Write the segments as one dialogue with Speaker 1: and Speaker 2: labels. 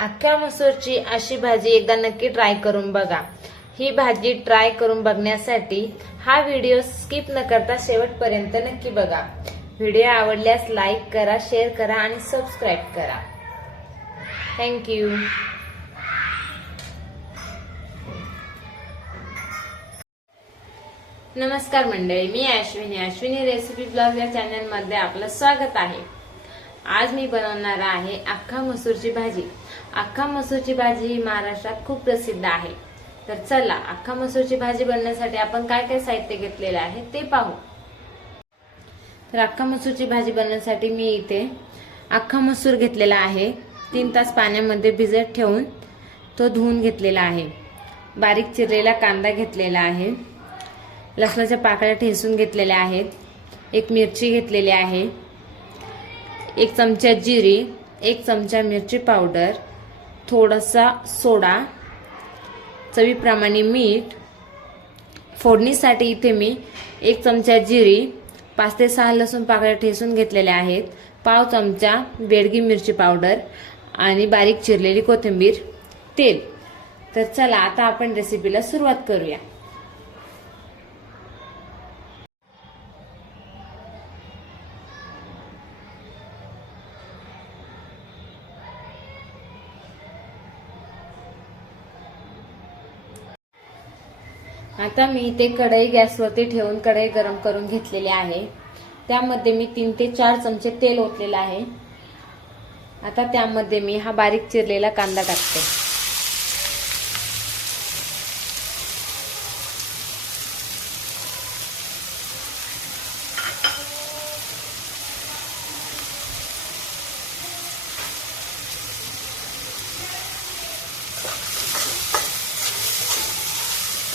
Speaker 1: अख्ख्या मसूरची अशी भाजी एकदा नक्की ट्राय करून बघा. ही भाजी ट्राय करून बघण्यासाठी हा व्हिडिओ स्किप न करता शेवटपर्यंत नक्की बघा. व्हिडिओ आवडल्यास लाईक करा शेअर करा आणि सबस्क्राईब करा. थँक्यू नमस्कार मंडळी मी अश्विनी. अश्विनी रेसिपी ब्लॉग या चॅनलमध्ये आपलं स्वागत आहे. आज मी बनवणार आहे अख्खा मसूरची भाजी. अख्खा मसूरची भाजी ही महाराष्ट्रात खूप प्रसिद्ध आहे. तर चला अख्खा मसूरची भाजी बनवण्यासाठी आपण काय काय साहित्य घेतलेलं आहे ते पाहू. तर अख्खा मसूरची भाजी बनवण्यासाठी मी इथे अख्खा मसूर घेतलेला आहे. तीन तास पाण्यामध्ये भिजत ठेवून तो धुवून घेतलेला आहे. बारीक चिरलेला कांदा घेतलेला आहे. लसणाच्या पाकळ्या ठेसून घेतलेल्या आहेत. एक मिरची घेतलेली आहे. एक चमचा जिरी एक चमचा मिरची पावडर थोडासा सोडा. चवीप्रमाणे मीठ. फोडणीसाठी इथे मी एक चमचा जिरी पाच ते सहा लसूण पाकळ्या ठेसून घेतलेल्या आहेत. पाव चमचा बेडगी मिरची पावडर आणि बारीक चिरलेली कोथिंबीर तेल. तर चला आता आपण रेसिपीला सुरुवात करूया. आता मी इथे कढई गॅसवरती ठेवून कढई गरम करून घेतलेली आहे. त्यामध्ये मी तीन ते चार चमचे तेल ओतलेलं आहे. आता त्यामध्ये मी हा बारीक चिरलेला कांदा टाकते.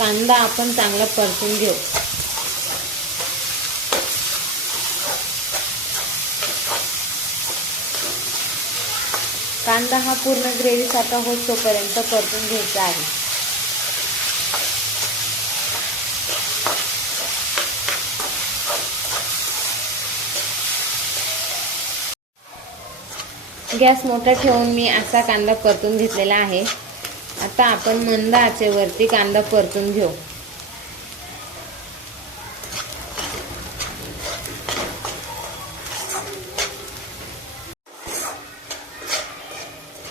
Speaker 1: कांदा आपण चांगला परतून घेऊ. कांदा हा पूर्ण ग्रेव्ही सारखा होत तोपर्यंत परतून घ्यायचा आहे. गॅस मोठा ठेवून मी असा कांदा परतून घेतलेला आहे. आता आपण मंद आचेवरती कांदा परतून घेऊ.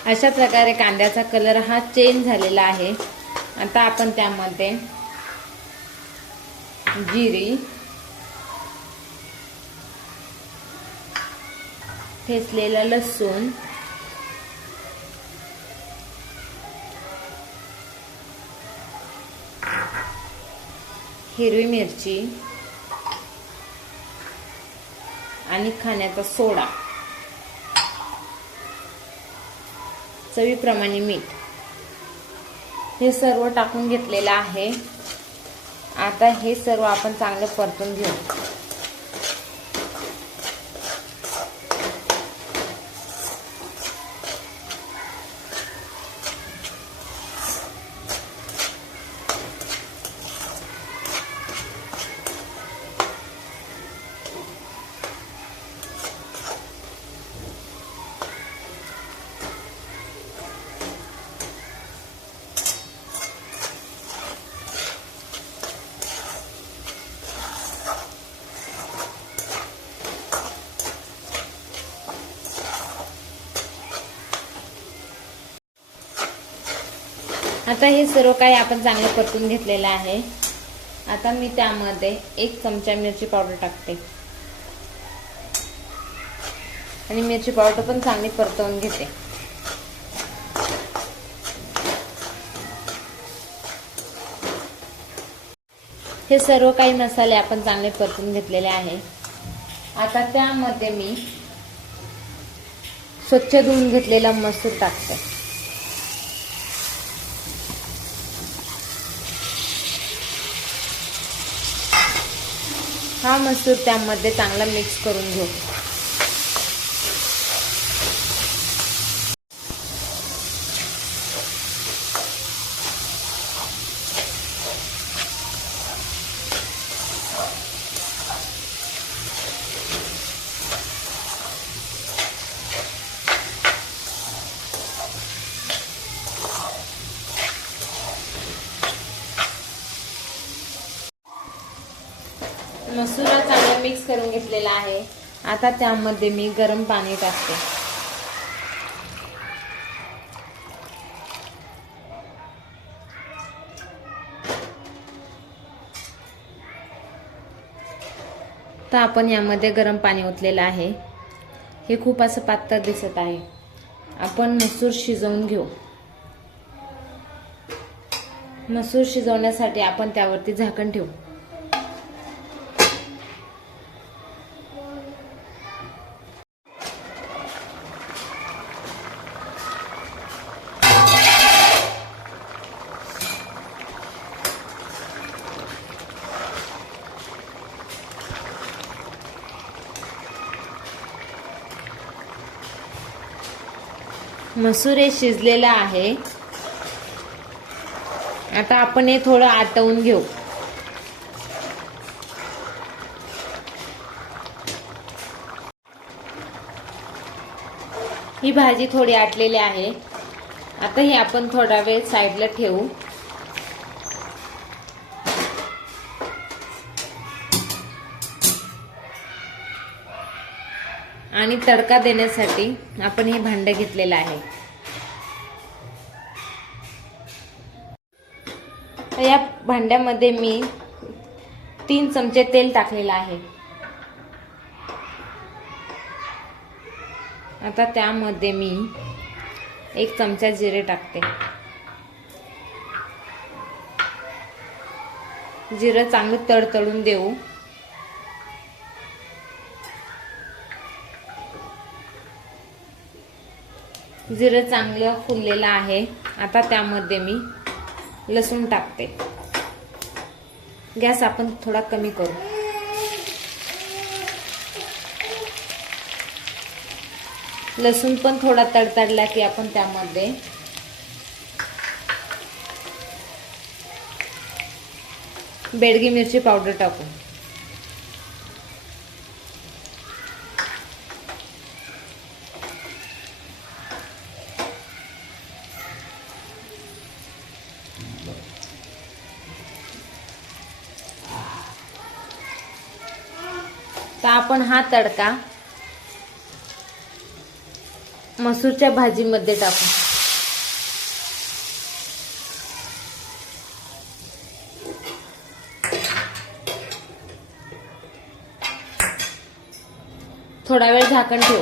Speaker 1: अशा प्रकारे कांद्याचा कलर हा चेंज झालेला आहे. आता आपण त्यामध्ये जिरी ठेचलेलं लसूण हिरवी मिरची आणि खाण्याचा सोडा. चवीप्रमाणे मीठ. हे सर्व टाकून घेतलेलं आहे. आता हे सर्व आपण चांगलं परतून घेऊ. आता हे सर्व काही आपण चांगलं परतून घेतलेलं आहे. आता मी त्यामध्ये एक चमचा मिरची पावडर टाकते. आणि मिरची पावडर पण चांगली परतवून घेते. हे सर्व काही मसाले आपण चांगले परतून घेतलेले आहे. आता त्यामध्ये मी स्वच्छ धुवून घेतलेला मसूर टाकते. हा मसूर त्यामध्ये चांगला मिक्स करून घेऊ. मसुरा चांगला मिक्स करून घेतलेला आहे. आता त्यामध्ये मी गरम पाणी टाकते. तर आपण यामध्ये गरम पाणी ओतलेलं आहे. हे खूप असं पातळ दिसत आहे. आपण मसूर शिजवून घेऊ. मसूर शिजवण्यासाठी आपण त्यावरती झाकण ठेवू. मसूर हे शिजलेलं आहे. आता आपण हे थोडं आटवून घेऊ. ही भाजी थोडी आटलेली आहे. आता ही आपण थोडा वेळ साईडला ठेवू. आणि तडका देण्यासाठी आपण हे भांड घेतलेलं आहे. या भांड्यामध्ये मी तीन चमचे तेल टाकलेलं आहे. आता त्यामध्ये मी एक चमचा जिरे टाकते. जिरं चांगलं तडतडून देऊ. जिरं चांगलं फुललेलं आहे. आता त्यामध्ये मी लसूण टाकते. गॅस आपण थोडा कमी करू. लसूण पण थोडा तडतडला की आपण त्यामध्ये बेडगी मिरची पावडर टाकू. तर आपण हा तडका मसूरच्या भाजीमध्ये टाकू. थोडा वेळ झाकण ठेवू.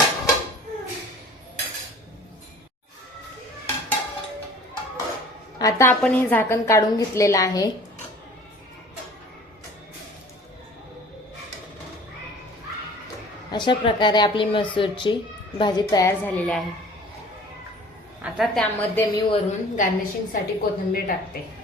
Speaker 1: आता आपण हे झाकण काढून घेतलेलं आहे. अशा प्रकारे आपली मसूरची भाजी तयार झालेली आहे. आता त्यामध्ये मी वरून गार्निशिंगसाठी कोथिंबीर टाकते.